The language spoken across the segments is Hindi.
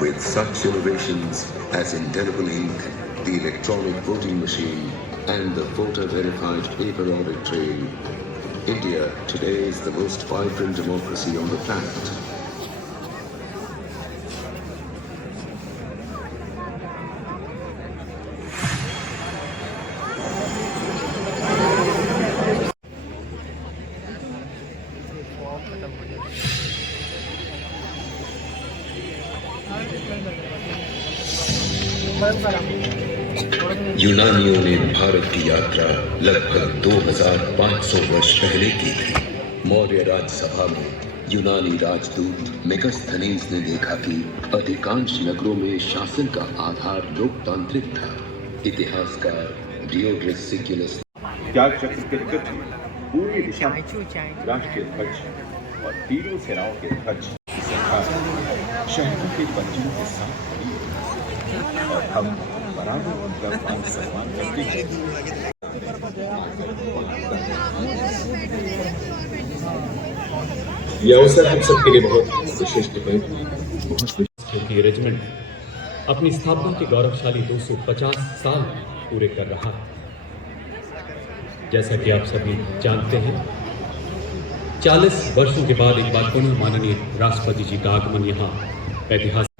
With such innovations as indelible ink, the electronic voting machine, and the voter-verified paper audit trail, India today is the most vibrant democracy on the planet. यूनानियों ने भारत की यात्रा लगभग 2500 वर्ष पहले की थी। मौर्य राजसभा में यूनानी राजदूत मेगास्थनीज ने देखा कि अधिकांश नगरों में शासन का आधार लोकतांत्रिक था। इतिहासकार डियोड्रस सिक्युलस त्याग चक्र के निकट में पूरी दिशा में राष्ट्रीय ध्वज और तीनों सेनाओं के ध्वज शहरों के बच्चों के साथ खड़ी है और हम बराबर उनका मान सम्मान करते हैं। यह अवसर हम सबके लिए बहुत विशेष है, क्योंकि रेजिमेंट अपनी स्थापना के गौरवशाली 250 साल पूरे कर रहा है। जैसा कि आप सभी जानते हैं, 40 वर्षों के बाद एक बार पुनः माननीय राष्ट्रपति जी का आगमन यहाँ ऐतिहासिक।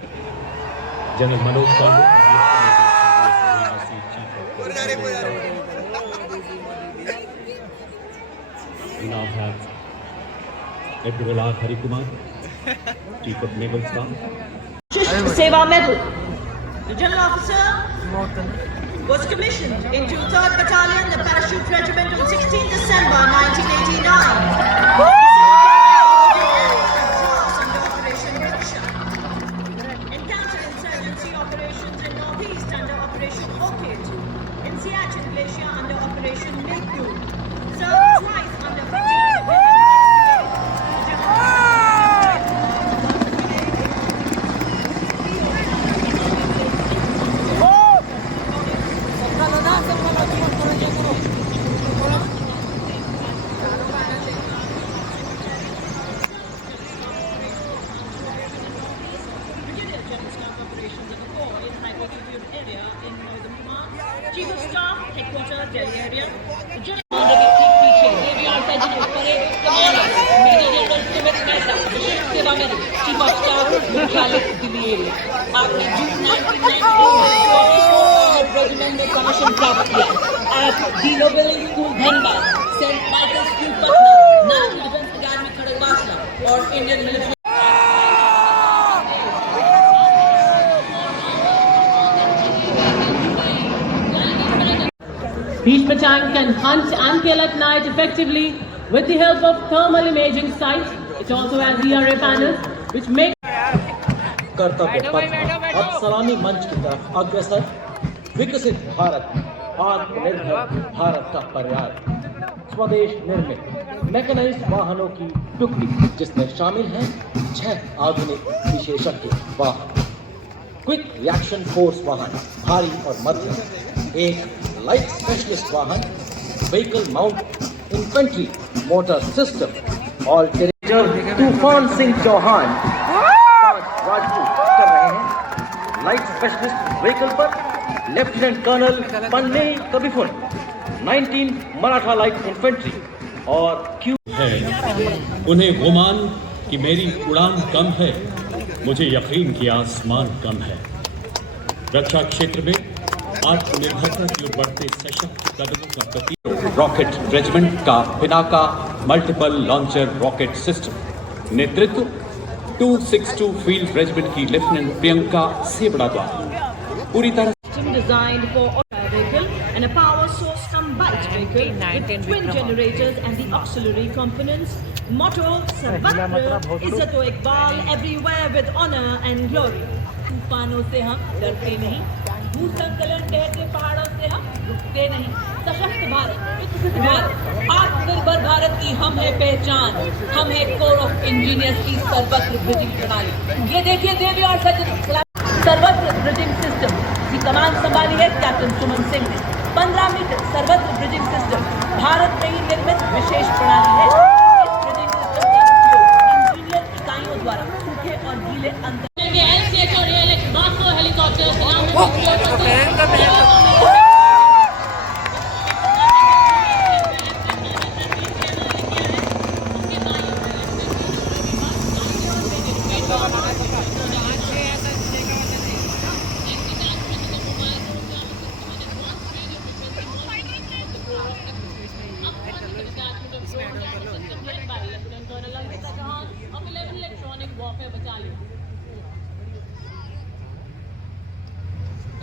General Manoj Pandey, we now have Admiral R. Harikumar, Chief of Naval Staff. Seva Medal. The General Officer was commissioned into 3rd Battalion, the Parachute Regiment on 16 December 1989. Under Operation Diksha. Counter-insurgency operations in Northeast under Operation Orchid. In Siachen Glacier under Operation Milkwood. Served twice under Chief of Staff, Headquarters, Delhi area. The General Commander के ठीक पीछे देवी और सैनिक parade commander major general Sumit Mehta, विशेष सेवा में चीफ ऑफ स्टाफ, मुख्यालय दिल्ली एरिया। आपने जून 1994 रेजिमेंट में कमीशन प्राप्त किया। आप De Nobili school Dhanbad, Saint Michael school Patna, National Defence Academy Khadakwasla और Indian military Bhishma tank can hunt and kill at night effectively with the help of thermal imaging sights. It also has ERA panels which make कर्तव्य पथ अब सलामी मंच की तरफ अग्रसर। विकसित भारत, आत्मनिर्भर भारत का पर्याय। स्वदेश निर्मित मैकेनाइज्ड वाहनों की टुकड़ी जिसमें शामिल हैं 6 आधुनिक विशेषज्ञ वाहन, क्विक रिएक्शन फोर्स वाहन भारी और मध्यम, एक लाइट स्पेशलिस्ट वाहन, vehicle mount infantry motor system और तूफान सिंह चौहान राजपूत कर रहे हैं। लाइट स्पेशलिस्ट व्हीकल पर लेफ्टिनेंट कर्नल पन्ने कबिफुन, 19 मराठा लाइट इन्फेंट्री और क्यू है। उन्हें गुमान कि मेरी उड़ान कम है, मुझे यकीन कि आसमान कम है। रक्षा क्षेत्र में आत्मनिर्भरता की ओर बढ़ते सशक्त कदमों का प्रतीक रॉकेट रेजिमेंट का Pinaka multiple launcher rocket system नेतृत्व 262 फील्ड रेजिमेंट की लेफ्टिनेंट प्रियंका सेबड़ा द्वारा पूरी तरह designed for vehicle and a power source cum bike vehicle with twin generators and the auxiliary components. Motto: Sarvatra Izzat o Iqbal, everywhere with honor and glory. तूफानों से हम डरते नहीं, भूसंकलन के पहाड़ों से हम रुकते नहीं। सशक्त भारत, विकसित भारत, आत्मनिर्भर भारत की हम है पहचान। हम है कोर ऑफ इंजीनियर्स की सर्वत्र ब्रिजिंग प्रणाली। ये देखिए देवी और सज्जन सर्वत्र ब्रिजिंग सिस्टम की कमान संभाली है कैप्टन सुमन सिंह ने। 15 मीटर सर्वत्र ब्रिजिंग सिस्टम भारत में ही निर्मित विशेष प्रणाली है। इस ब्रिजिंग सिस्टम का उपयोग इंजीनियर इकाइयों द्वारा सूखे और गीले अंतर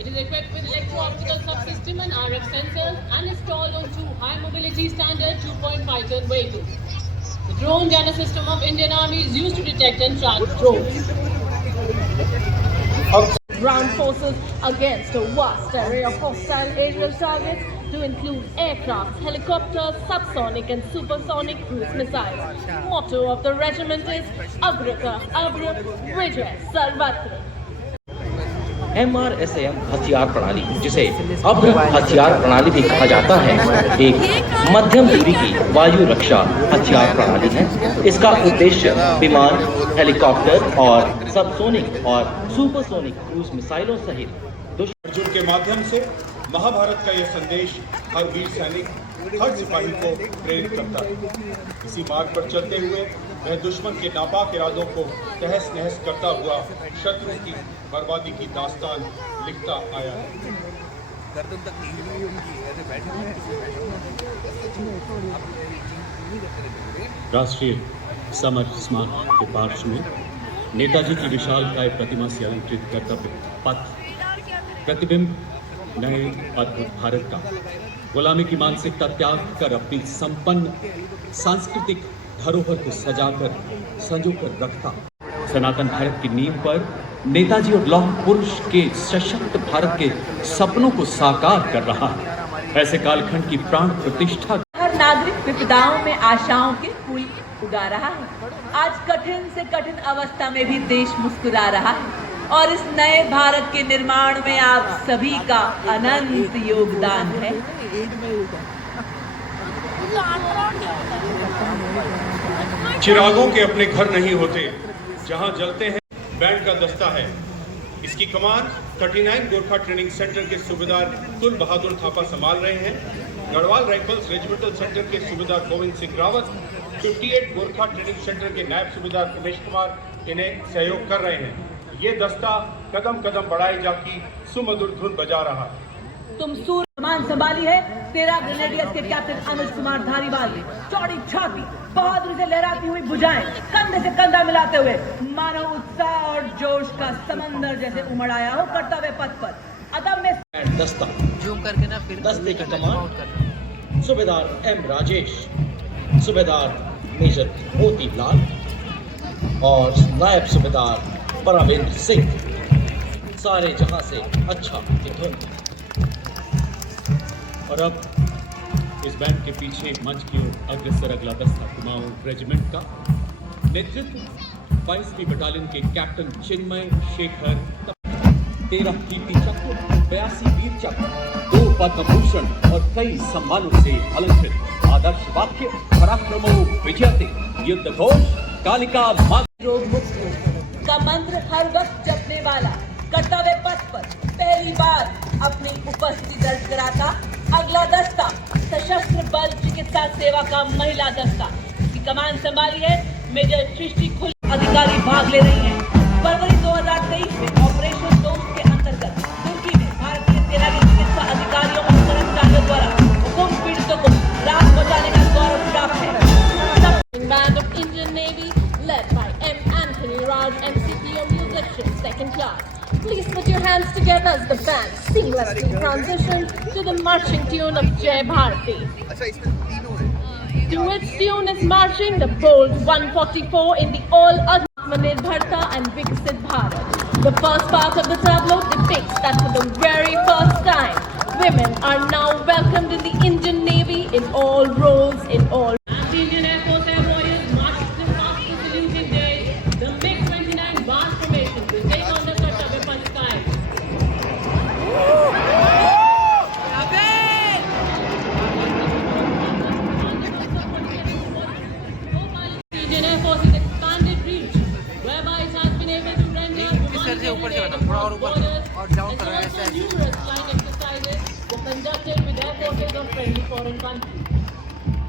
It is equipped with electro-optical subsystem and RF sensors and installed on two high-mobility standard 2.5-ton vehicles. The drone gunner system of Indian Army is used to detect and track drones. Ground forces against a vast array of hostile aerial targets to include aircraft, helicopters, subsonic and supersonic cruise missiles. Motto of the regiment is Agrata Abra Vijay Sarvatra. MRSAM हथियार प्रणाली, जिसे अभ्र हथियार प्रणाली भी कहा जाता है, एक मध्यम दूरी की वायु रक्षा हथियार प्रणाली है। इसका उद्देश्य विमान, हेलीकॉप्टर और सबसोनिक और सुपरसोनिक क्रूज मिसाइलों सहित अर्जुन के माध्यम से महाभारत का यह संदेश हर वीर सैनिक, हर सिपाही को प्रेरित करता है। इसी मार्ग पर चलते हुए वह दुश्मन के नापाक इरादों को तहस नहस करता हुआ शत्रु की बर्बादी की दास्तान लिखता आया है। राष्ट्रीय समर स्मारक के पार्श्व में नेताजी की विशालकाय प्रतिमा से अलंकृत कर्तव्य पथ प्रतिबिंब नए अद्भुत भारत का गुलामी की मानसिकता त्याग कर अपनी संपन्न सांस्कृतिक धरोहर को सजाकर संजोकर रखता सनातन भारत की नींव पर नेताजी और लौह पुरुष के सशक्त भारत के सपनों को साकार कर रहा है। ऐसे कालखंड की प्राण प्रतिष्ठा हर नागरिक विपदाओं में आशाओं के फूल उगा रहा है। आज कठिन से कठिन अवस्था में भी देश मुस्कुरा रहा है और इस नए भारत के निर्माण में आप सभी का अनंत योगदान है। चिरागों के अपने घर नहीं होते, जहां जलते हैं बैंड का दस्ता है। इसकी कमान 39 गोरखा ट्रेनिंग सेंटर के सूबेदार कुल बहादुर थापा संभाल रहे हैं। गढ़वाल राइफल्स रेजिमेंटल सेंटर के सूबेदार गोविंद सिंह रावत, 58 गोरखा ट्रेनिंग सेंटर के नायब सूबेदार उमेश कुमार इन्हें सहयोग कर रहे हैं। ये दस्ता कदम कदम बढ़ाई जाती सुमधुर धुन बजा रहा है। तुम सूर कमान संभाली है। 13 ग्रेनेडियर्स के कैप्टन अनुज कुमार धारीवाल ने चौड़ी छाती बहादुरी से लहराती हुई भुजाएं कंधे से कंधा मिलाते हुए मानव उत्साह और जोश का समंदर जैसे उमड़ आया हो कर्तव्य पथ पर। अदम्य दस्ता जूम करके ना फिर दस्ते की कमान सूबेदार एम राजेश, सूबेदार मेजर मोती लाल और नायब सूबेदार परमेंद्र सिंह। सारे जहां से अच्छा की धुन। और अब इस बैंड के पीछे मंच की ओर अग्रसर अगला दस्ता कुमाऊं रेजिमेंट का नेतृत्व 22वीं बटालियन के कैप्टन चिन्मय शेखर, 13 कीर्ति चक्र, 82 वीर चक्र, 2 पद्म भूषण और कई सम्मानों से अलंकृत। आदर्श वाक्य पराक्रमो विजयते, युद्ध घोष कालिका रोग मुक्त का मंत्र हर वक्त जपने वाला कर्तव्य पथ पर पहली बार अपनी उपस्थिति दर्ज कराता अगला दस्ता सशस्त्र बल चिकित्सा सेवा का महिला दस्ता। इसकी कमान संभाली है मेजर सृष्टि खुल। अधिकारी भाग ले रही हैं। फरवरी 2023 में ऑपरेशन दोस्त के अंतर्गत तुर्की में भारतीय सेना के चिकित्सा अधिकारियों और कर्मचारियों द्वारा भूकंप पीड़ितों को राहत पहुंचाने का गौरव प्राप्त है। Band of Indian Navy led by M. Anthony Raj, MCPO musician, second class. Please put your hands together as the band seamlessly transitions to the marching tune of Jai Bharati. To its tune is marching the bold 144 in the all Atmanirbharta and Vikasit Bharat. The first part of the tableau depicts that for the very first time, women are now welcomed in the Indian Navy in all roles, in all. As the Indian Air Force Air Warriors march to the fast saluting day, the MiG-29 Bharat formation will take on the Kartavya Path sky. The Indian Air Force's expanded reach, whereby it has been able to render command borders And also numerous flying exercises were conducted with air forces of friendly foreign countries.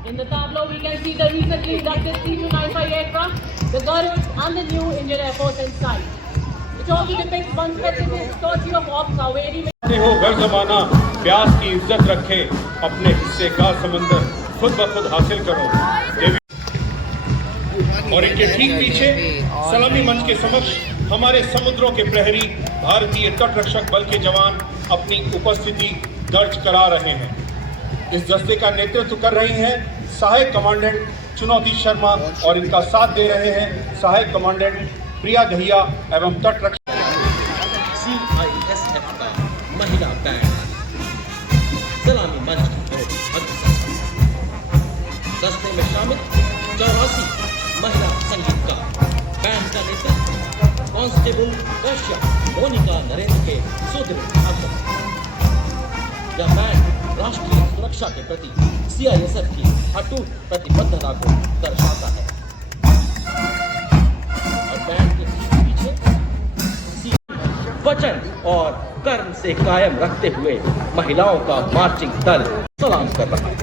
In the tableau, we can see the recently inducted C-295 aircraft, the Garuds, and the new Indian Air Force in sight. It also depicts one specific courtesy of Ops Kaveri. हो घर जमाना प्यास की इज्जत रखे, अपने हिस्से का समंदर खुद ब खुद हासिल करो। और इनके ठीक पीछे सलामी मंच के समक्ष हमारे समुद्रों के प्रहरी भारतीय तट रक्षक बल के जवान अपनी उपस्थिति दर्ज करा रहे हैं। इस दस्ते का नेतृत्व कर रही हैं सहायक कमांडेंट चुनौती शर्मा और इनका साथ दे रहे हैं सहायक कमांडेंट प्रिया दहिया एवं तट रक्षक CISF का महिला बैंड सलामी मंच की ओर अग्रसर। दस्ते में शामिल 84 महिला संगीतकार। बैंड का नेतृत्व कांस्टेबल कश्यप मोनिका नरेंद्र के सुदृढ़ अग्रसर। यह बैंड राष्ट्रीय सुरक्षा के प्रति CISF की अटूट प्रतिबद्धता को दर्शाता है। और बैंड के पीछे वचन और कर्म से कायम रखते हुए महिलाओं का मार्चिंग दल सलाम कर रहा है।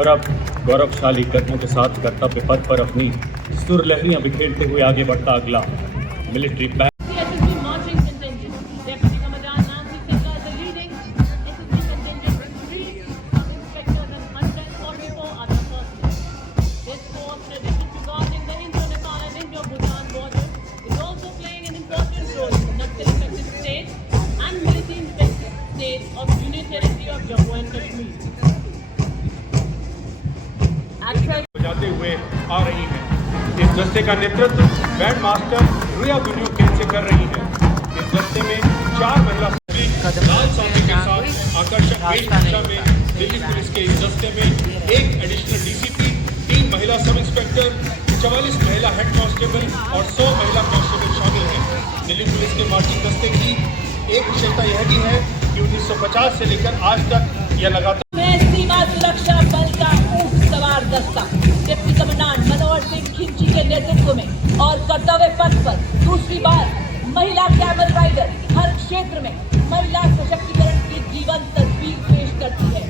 और अब गौरवशाली कदमों के साथ कर्तव्य पथ पर अपनी सुरलहरियां बिखेरते हुए आगे बढ़ता अगला military band. SSB marching contingent. Deputy Commandant Nancy Singh is the leading SSB contingent with 3 sub-inspectors and 144 other personnel. This force, in addition to guarding the Indo-Nepal and Indo-Bhutan border, is also playing an important role in the Naxal-affected states and military-infected states of Union Territory of Jammu and Kashmir. At present, बजाते हुए आ रही है। इस दस्ते का नेतृत्व बैंड मास्टर रुया गुन्यू केन से कर रही है। इस दस्ते में 4 महिला लाल साथी के साथ आकर्षक वेशभूषा में दिल्ली पुलिस के इस दस्ते में 1 एडिशनल डीसीपी, 3 महिला सब इंस्पेक्टर, 44 महिला हेड कांस्टेबल और 100 महिला कांस्टेबल शामिल हैं। दिल्ली पुलिस के मार्चिंग दस्ते की एक विशेषता यह भी है कि 1950 से लेकर आज तक यह लगातार सीमा सुरक्षा बल का ऊंट सवार दस्ता डिप्टी कमांडेंट मनोहर सिंह खिंची के नेतृत्व में और कर्तव्य पथ पर दूसरी बार महिला कैमल राइडर हर क्षेत्र में महिला सशक्तिकरण की जीवन तस्वीर पेश करती है।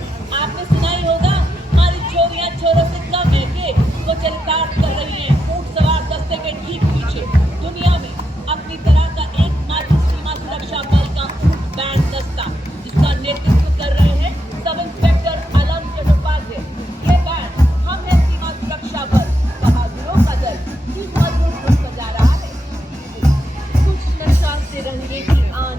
आपने सुना ही होगा, हमारी छोरियां छोरों से कम है कि वो चरितार्थ कर रही हैं। ऊंट सवार दस्ते के ठीक पीछे दुनिया में अपनी तरह का एकमात्र सीमा सुरक्षा बल का ऊंट बैंड दस्ता, जिसका नेतृत्व कर रहे हैं सब इंस्पेक्टर अलम चट्टोपाध्याय। ये बैंड हम है सीमा सुरक्षा बल, बहादुरों का दल, की मधुर धुन बजा रहा है। कुछ नशा से रंगे की आन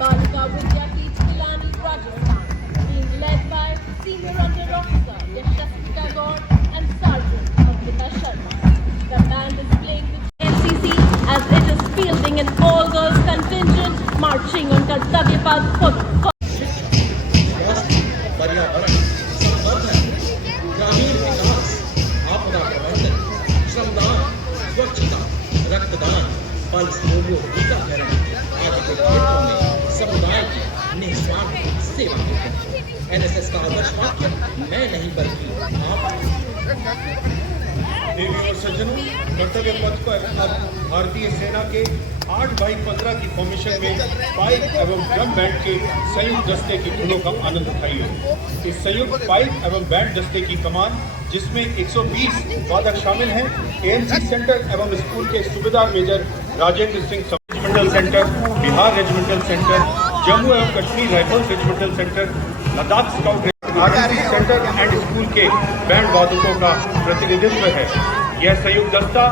बालिका विद्यापीठ Pilani Rajasthan, being led by Senior Under Officer Yashasvi Tagore and Sergeant Amrita Sharma. The band is playing with NCC as it is fielding an all-girls contingent marching on Kartavya Path for पर्यावरण संवर्धन, ग्रामीण विकास, आपदा प्रबंधन, श्रमदान, स्वच्छता, रक्तदान, पल्स पोलियो टीकाकरण आदि के क्षेत्रों में समुदाय की निस्वार्थ सेवा करते हैं। NSS का आदर्श वाक्य मैं नहीं बल्कि आप। देवी और सज्जनों, कर्तव्य पथ पर अब भारतीय सेना के 8x15 की फॉर्मेशन में पाइप एवं ड्रम बैंड के संयुक्त दस्ते की धुनों का आनंद उठाइए। इस संयुक्त पाइप एवं बैंड दस्ते की कमान, जिसमें 120 वादक शामिल हैं, ANC सेंटर एवं स्कूल के सूबेदार major Rajendra Singh regimental centre, Bihar regimental centre, Jammu एवं Kashmir rifles regimental centre, Ladakh scout RRC centre and school के बैंड वादकों का प्रतिनिधित्व है। यह संयुक्त दस्ता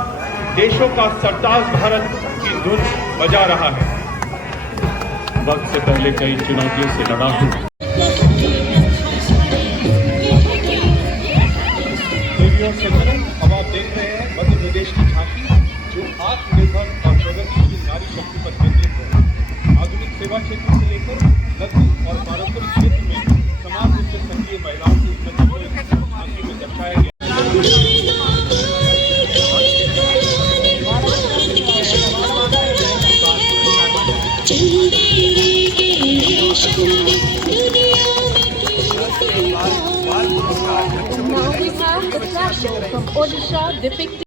देशों का सरताज भारत की धुन बजा रहा है। वक्त से पहले कई चुनौतियों से लड़ा हूँ। देवियों और सज्जनों, अब आप देख रहे हैं मध्य प्रदेश की झांकी, जो आत्मनिर्भर और प्रगतिशील नारी शक्ति पर केंद्रित है। आधुनिक सेवा क्षेत्र से लेकर लघु और पारंपरिक क्षेत्र में समाज रूप से सक्रिय महिलाओं की उन्नति को झांकी में दर्शाया गया। now we have the tableau from Odisha depicting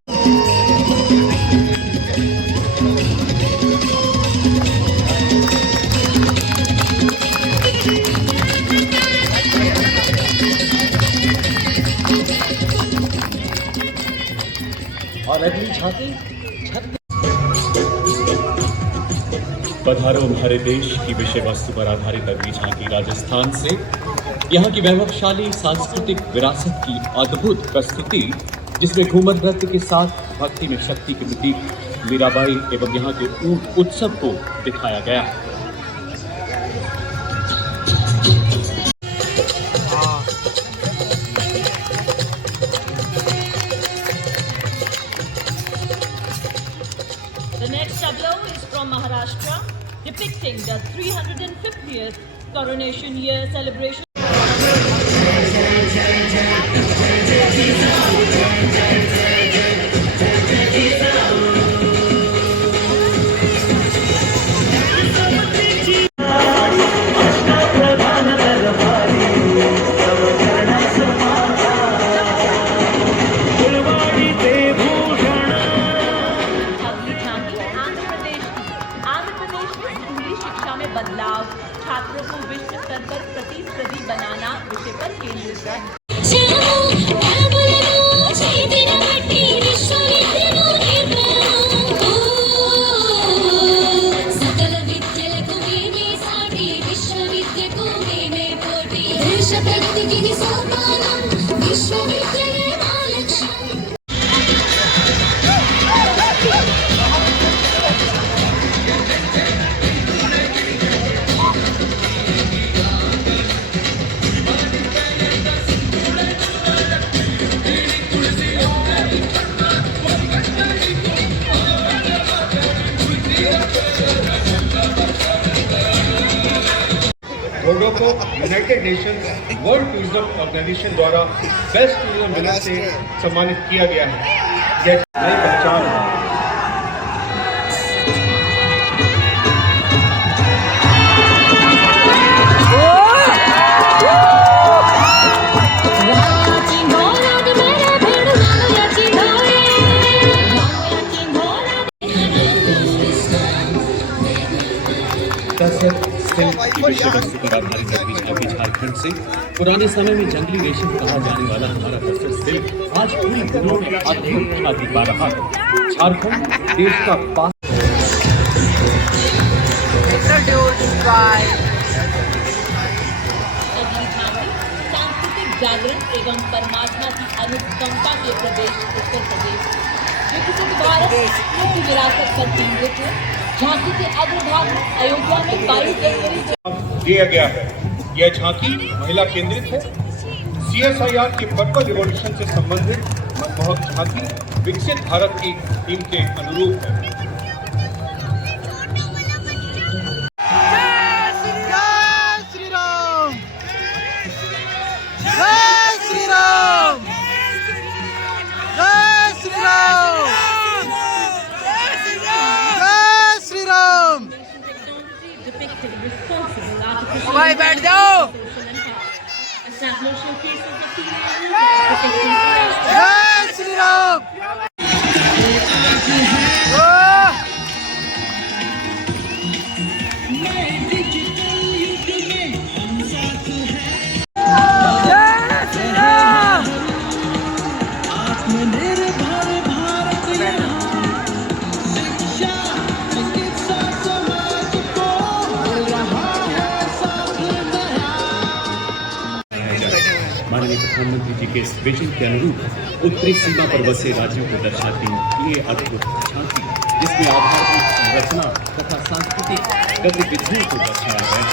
पधारो हमारे देश की विषय वस्तु पर आधारित अगली झांकी राजस्थान से। यहाँ की वैभवशाली सांस्कृतिक विरासत की अद्भुत प्रस्तुति, जिसमें घूमर नृत्य के साथ भक्ति में शक्ति के प्रतीक मीराबाई एवं यहाँ के ऊंट उत्सव को दिखाया गया। The next tableau is from Maharashtra, depicting the 350th coronation year celebration. बदलाव, छात्रों को विश्व स्तर पर प्रतिस्पर्धी बनाना विषय पर केंद्रित है। घोड़ों को United Nations World Tourism Organisation द्वारा बेस्ट टूरिज्म विनर से सम्मानित किया गया है। यह नई पहचान है। की विषय वस्तु पर आधारित अगली झांकी झारखंड से। पुराने समय में जंगली रेशम कहा जाने वाला हमारा तसर सिल्क आज पूरी दुनिया में अद्भुत ख्याति पा रहा है। झारखंड देश का सांस्कृतिक जागरण एवं परमात्मा की अनुपमता के प्रदेश उत्तर प्रदेश, विकसित भारत की विरासत पर केंद्रित है। झांकी के अग्रभाग अयोध्या में 22 जनवरी दिया गया है। यह झांकी महिला केंद्रित है। CSIR के पर्पल रिवॉल्यूशन से संबंधित मनमोहक झांकी विकसित भारत की थीम के अनुरूप है। भाई बैठ जाओ। जय श्री राम। माननीय प्रधानमंत्री जी के इस विजन के अनुरूप उत्तरी सीमा पर बसे राज्यों को दर्शाती ये अद्भुत झांकी, जिसमें आधारभूत संरचना तथा सांस्कृतिक गतिविधियों को दर्शाया गया।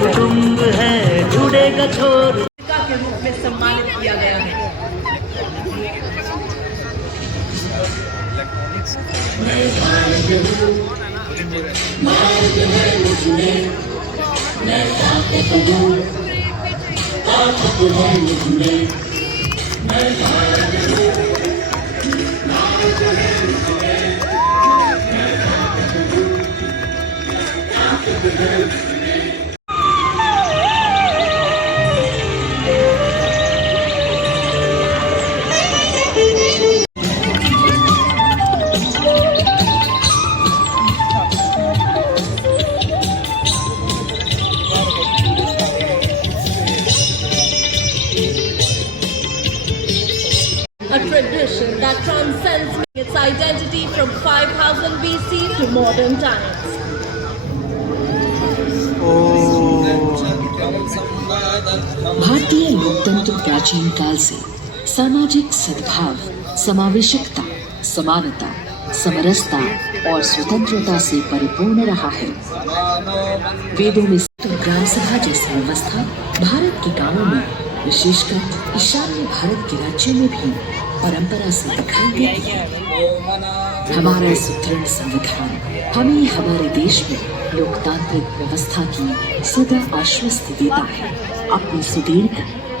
कुटुंब है जुड़ेगा छोर के रूप में सम्मानित किया गया है। to modern times. भारतीय लोकतंत्र प्राचीन काल से सामाजिक सद्भाव, समावेशकता, समानता, समरसता और स्वतंत्रता से परिपूर्ण रहा है। वेदों में ग्राम सभा जैसी व्यवस्था भारत के गांवों में, विशेषकर ईशान्य भारत के राज्यों में भी परंपरा से दिखाई देती है। हमारा सुदृढ़ संविधान हमें हमारे देश में लोकतांत्रिक व्यवस्था की सदा आश्वस्त देता है। अपनी सुदीर्घ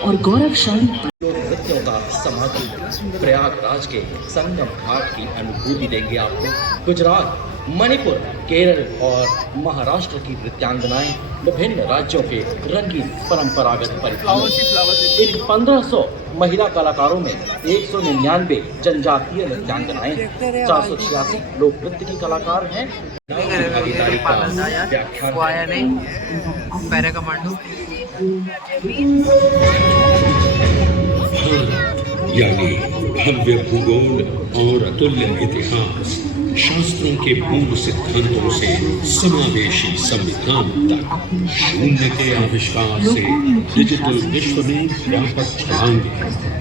और गौरवशाली नृत्यों का समागम प्रयागराज के संगम घाट की अनुभूति देंगे आपको। गुजरात, मणिपुर, केरल और महाराष्ट्र की नृत्यांगनाएं विभिन्न राज्यों के रंगीन परंपरागत परिधानों। इन 1500 महिला कलाकारों में 199 जनजातीय नृत्यांगनाएं, 486 लोक नृत्य की कलाकार हैं। भागीदारी का व्याख्यान यानी भव्य भूगोल और अतुल्य इतिहास, शास्त्रों के पूर्व सिद्धांतों से समावेशी संविधान तक, शून्य के आविष्कार से डिजिटल विश्व में व्यापक छलांगे,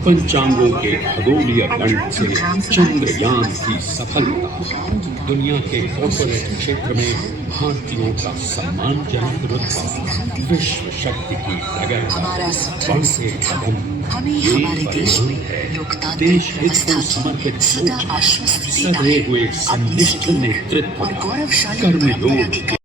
पंचांगों के खगोलीय गणित से चंद्रयान की सफलता, दुनिया के कॉर्पोरेट क्षेत्र में भारतीयों का सम्मानजनक रुतबा, विश्व शक्ति की डगर बढ़ते कदम, हमें हमारे देश में लोकतांत्रिक व्यवस्था समर्पित सदा आश्वस्त देता सधे है। हुए संनिष्ठ नेतृत्व, कर्मयोग